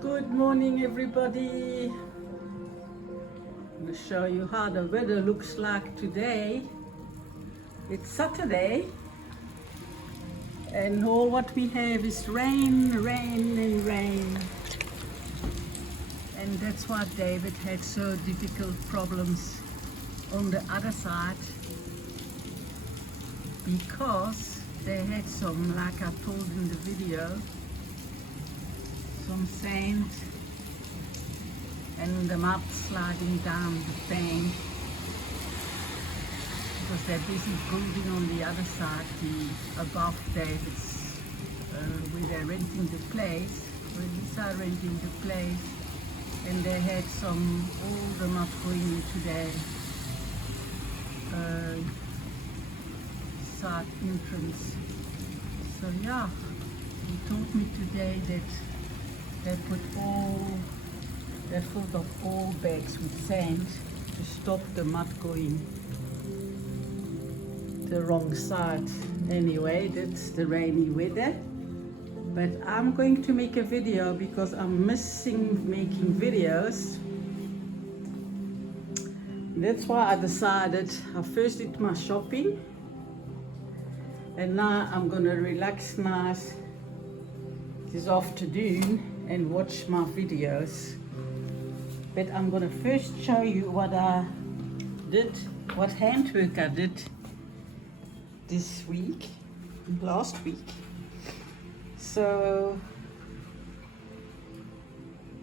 Good morning, everybody. I'm going to show you how the weather looks like today. It's Saturday, and all what we have is rain, rain, and rain. And that's why David had so difficult problems on the other side, because they had some, like I told in the video, some sand and the mud sliding down the bank, because they're busy building on the other side, the above David's, where they're renting the place, where Lisa renting the place, and they had all the mud going into their side entrance. So yeah, he told me today that they filled up all bags with sand to stop the mud going the wrong side. Anyway, that's the rainy weather. But I'm going to make a video because I'm missing making videos. That's why I decided I first did my shopping, and now I'm gonna relax nice this afternoon and watch my videos. But I'm gonna first show you what I did, what handwork I did this week, last week. So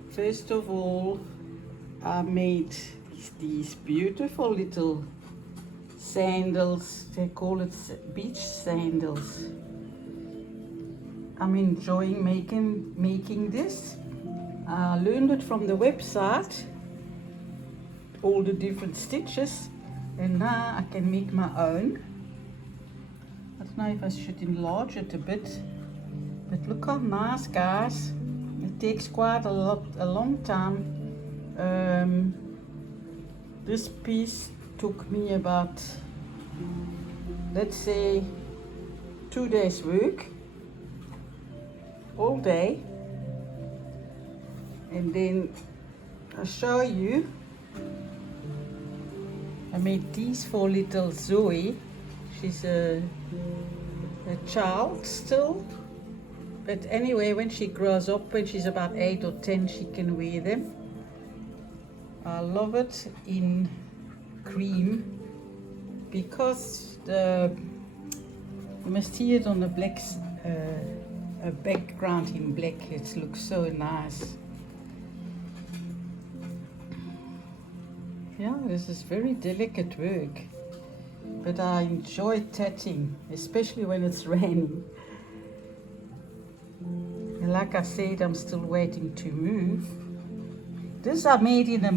first of all, I made these beautiful little sandals. They call it beach sandals. I'm enjoying making this. I learned it from the website, all the different stitches, and now I can make my own. I don't know if I should enlarge it a bit, but look how nice, guys. It takes quite a long time. This piece took me about, let's say, 2 days work, all day. And then I'll show you, I made these for little Zoe. She's a child still, but anyway, when she grows up, when she's about 8 or 10, she can wear them. I love it in cream because you must see it on a a background in black. It looks so nice. Yeah, this is very delicate work, but I enjoy tatting, especially when it's raining. And like I said, I'm still waiting to move. This I made in a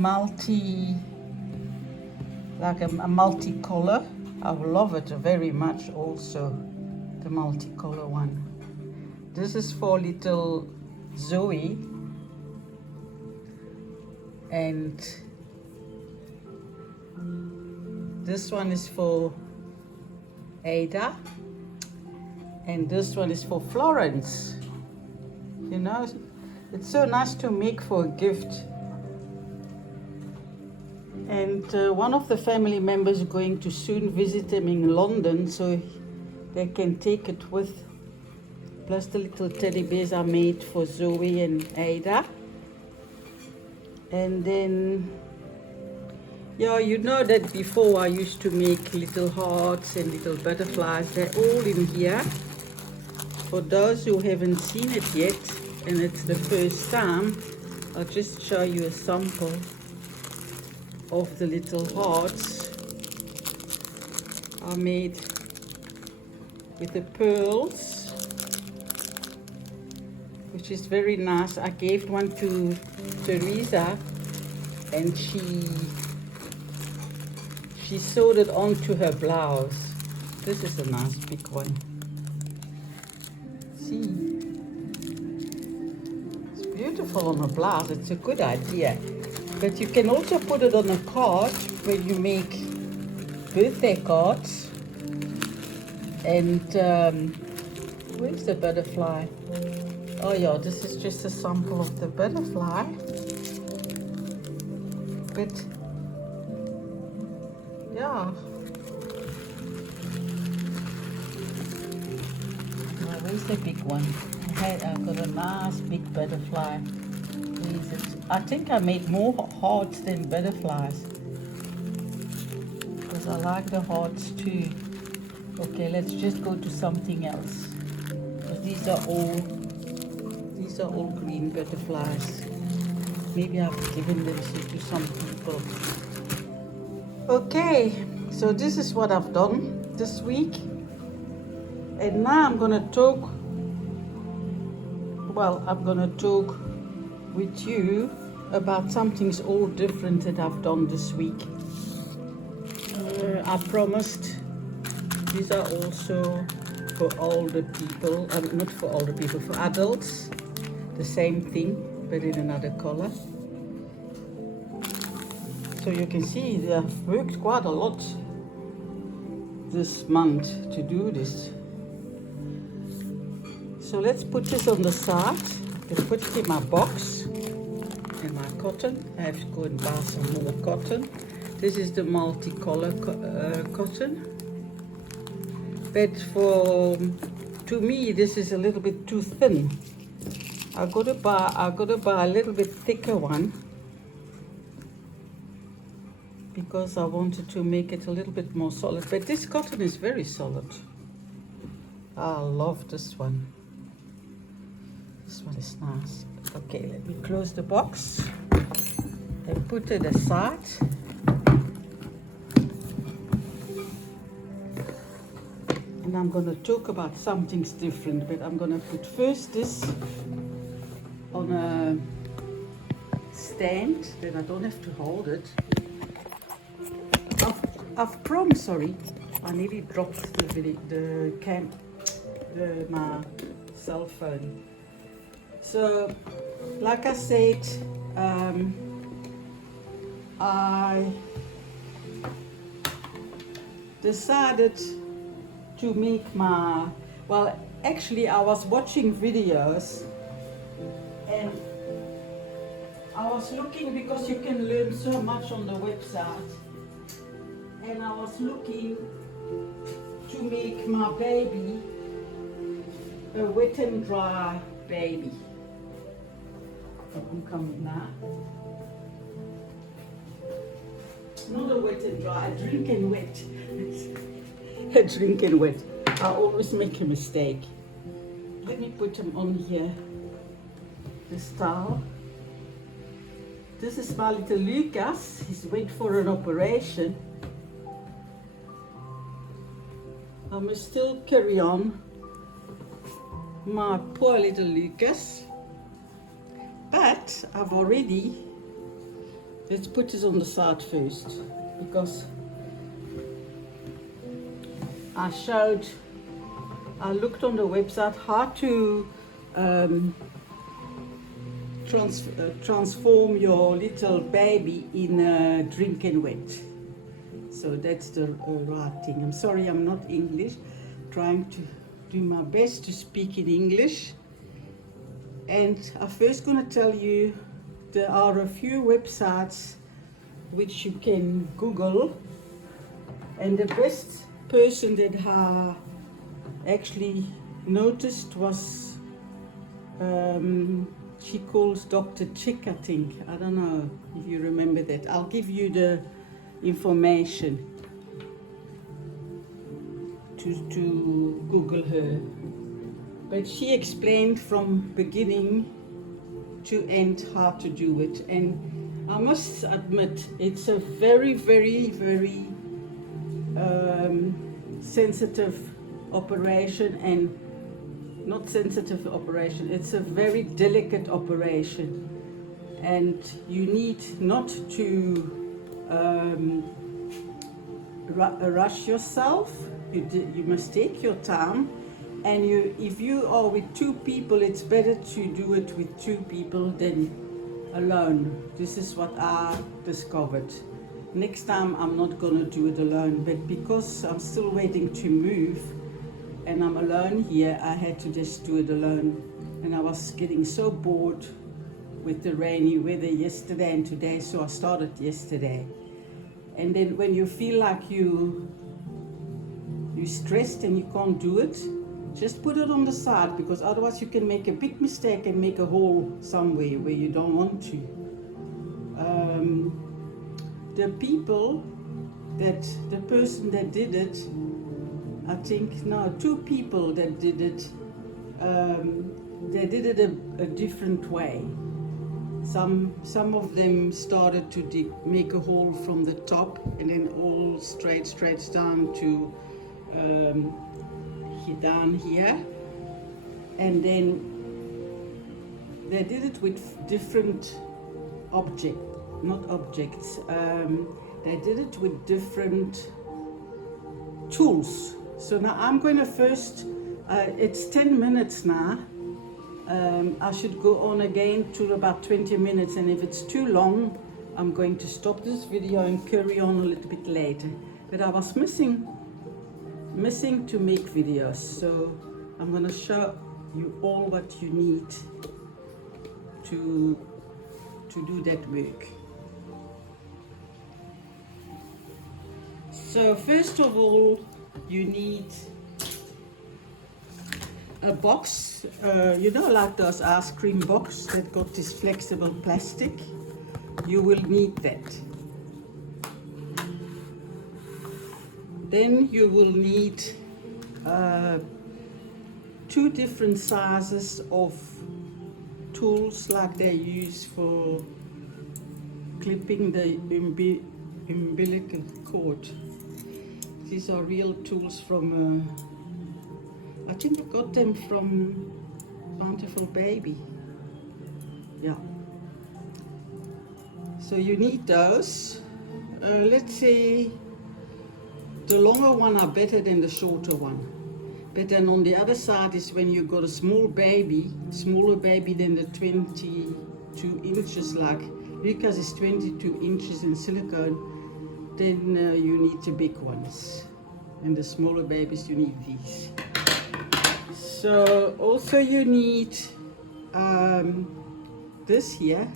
multi-color. I love it very much also, the multicolor one. This is for little Zoe, and this one is for Ada, and this one is for Florence. You know, it's so nice to make for a gift. And one of the family members is going to soon visit them in London, so they can take it with. Plus the little teddy bears I made for Zoe and Ada. And then, yeah, you know that before I used to make little hearts and little butterflies. They're all in here. For those who haven't seen it yet, and it's the first time, I'll just show you a sample of the little hearts I made with the pearls, which is very nice. I gave one to Teresa, and she sewed it onto her blouse. This is a nice big one. See, it's beautiful on a blouse. It's a good idea. But you can also put it on a card when you make birthday cards. And where's the butterfly? Oh yeah, this is just a sample of the butterfly. But yeah. Well, where's the big one? I've got a nice big butterfly. Where is it? I think I made more hearts than butterflies. Because I like the hearts too. Okay, let's just go to something else. Because these are all green butterflies. Maybe I've given them to some people. Okay, so this is what I've done this week. And now I'm gonna talk with you about something's all different that I've done this week. I promised these are also for older people, not for older people, for adults. The same thing, but in another color. So you can see I've worked quite a lot this month to do this. So let's put this on the side. I'm going to put it in my box and my cotton. I have to go and buy some more cotton. This is the multicolor cotton. But to me, this is a little bit too thin. I've got to buy a little bit thicker one because I wanted to make it a little bit more solid. But this cotton is very solid. I love this one. This one is nice. Okay, let me close the box and put it aside. And I'm going to talk about something different, but I'm going to put first this on a stand, then I don't have to hold it. Sorry, I nearly dropped my cell phone. So, like I said, I decided to make actually I was watching videos and I was looking, because you can learn so much on the website, and I was looking to make my baby a wet and dry baby. I'm coming now. Not a wet and dry, a drink and wet. A drink and wet. I always make a mistake. Let me put them on here. This towel. This is my little Lucas. He's went for an operation. I must still carry on. My poor little Lucas. But I've already, let's put this on the side first, because I looked on the website how to transform your little baby in a drink and wet. So that's the right thing. I'm sorry, I'm not English. Trying to do my best to speak in English. And I'm first going to tell you there are a few websites which you can Google, and the best person that I actually noticed was she calls Dr. Chick, I think. I don't know if you remember that. I'll give you the information to Google her. But she explained from beginning to end how to do it. And I must admit, it's a very, very, very sensitive operation, and not sensitive operation, it's a very delicate operation. And you need not to rush yourself. You must take your time. And if you are with two people, it's better to do it with two people than alone. This is what I discovered. Next time I'm not going to do it alone, but because I'm still waiting to move and I'm alone here, I had to just do it alone. And I was getting so bored with the rainy weather yesterday and today, so I started yesterday. And then when you feel like you're stressed and you can't do it, just put it on the side, because otherwise you can make a big mistake and make a hole somewhere where you don't want to. The person that did it, I think, no, two people that did it, they did it a different way. Some of them started to make a hole from the top and then all straight down to down here, and then they did it with different they did it with different tools. So now I'm going to first, it's 10 minutes now. I should go on again to about 20 minutes, and if it's too long, I'm going to stop this video and carry on a little bit later. But I was missing to make videos, so I'm going to show you all what you need to do that work. So first of all, you need a box, you know, like those ice cream box that got this flexible plastic. You will need that. Then you will need 2 different sizes of tools like they use for clipping the umbilical cord. These are real tools from, I think I got them from Bountiful Baby. Yeah. So you need those. Let's say the longer one are better than the shorter one. But then on the other side is when you got a smaller baby than the 22 inches, like Lucas is 22 inches in silicone, then you need the big ones. And the smaller babies, you need these. So also you need this here,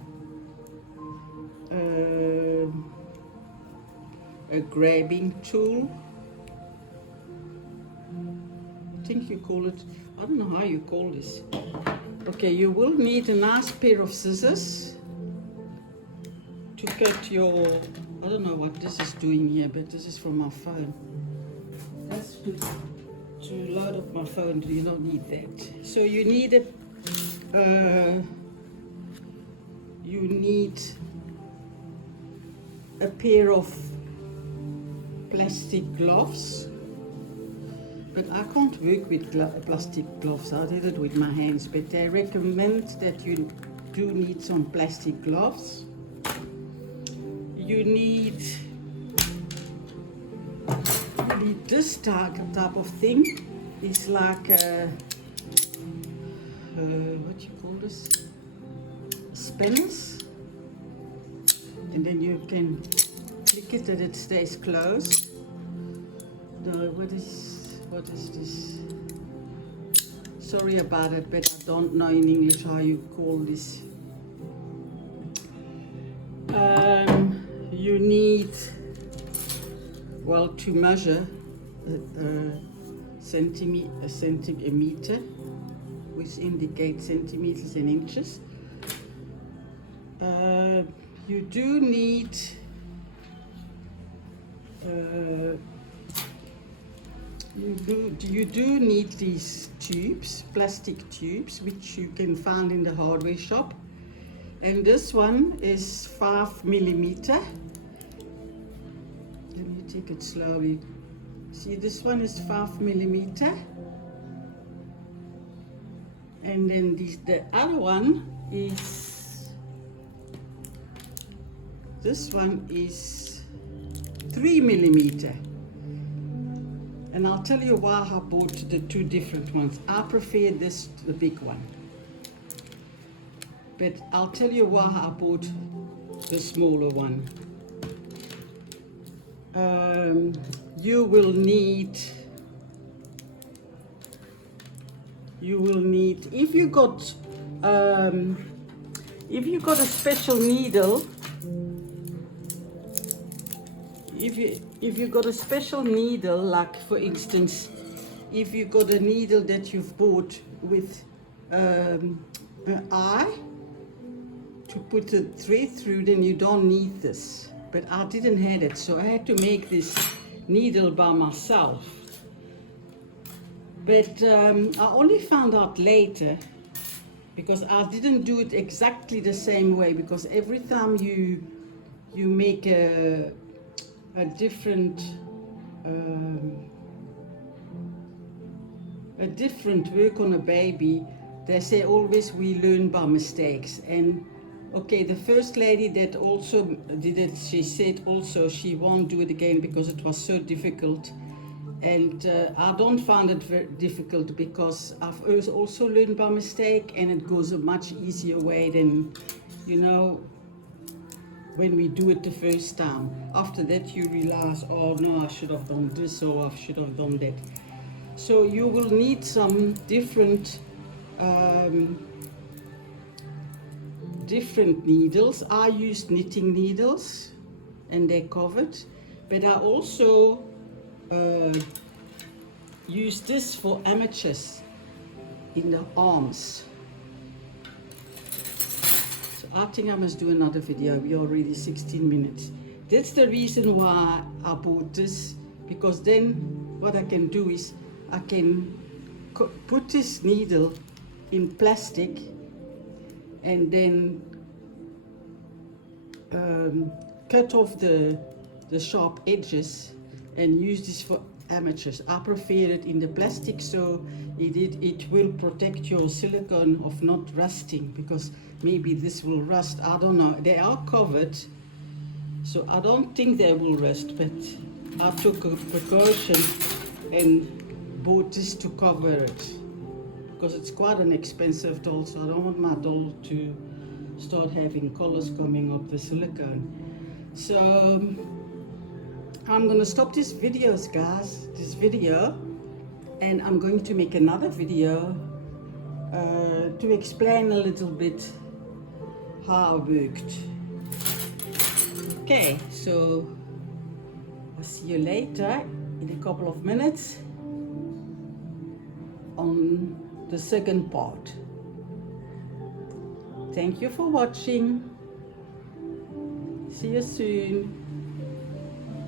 a grabbing tool. I think you call it, I don't know how you call this. Okay, you will need a nice pair of scissors to cut your, I don't know what this is doing here, but this is from my phone. That's to load up my phone, you don't need that. So you need a pair of plastic gloves. But I can't work with plastic gloves. I did it with my hands, but they recommend that you do need some plastic gloves. You need this type of thing. It's like what you call this? Spinners. And then you can click it that it stays closed. What is this? Sorry about it, but I don't know in English how you call this. You need, well, to measure a centimeter, which indicates centimeters and inches. You do need you do need these tubes, plastic tubes, which you can find in the hardware shop. And this one is 5 millimeter. Let me take it slowly. See, this one is 5 millimeter. And then the other one is, this one is 3 millimeter. And I'll tell you why I bought the 2 different ones. I prefer this, the big one. But I'll tell you why I bought the smaller one. You will need you will need, if you got a special needle, if you got a special needle, like for instance, if you got a needle that you've bought with an eye to put the thread through, then you don't need this. But I didn't have it, so I had to make this needle by myself. But I only found out later, because I didn't do it exactly the same way, because every time you make a different work on a baby, they say always we learn by mistakes. And okay, the first lady that also did it, she said also she won't do it again because it was so difficult. And I don't find it very difficult, because I've also learned by mistake, and it goes a much easier way than, you know, when we do it the first time. After that you realize, oh no, I should have done this, or I should have done that. So you will need some different needles. I used knitting needles and they're covered, but I also use this for amateurs in the arms. So I think I must do another video. We're already 16 minutes. That's the reason why I bought this, because then what I can do is I can put this needle in plastic and then cut off the sharp edges and use this for amateurs. I prefer it in the plastic, so it will protect your silicone of not rusting, because maybe this will rust, I don't know. They are covered, so I don't think they will rust, but I took a precaution and bought this to cover it, because it's quite an expensive doll, so I don't want my doll to start having colors coming up the silicone. So I'm gonna stop this video, guys, and I'm going to make another video to explain a little bit how I worked. Okay, so I'll see you later in a couple of minutes on the second part. Thank you for watching. See you soon.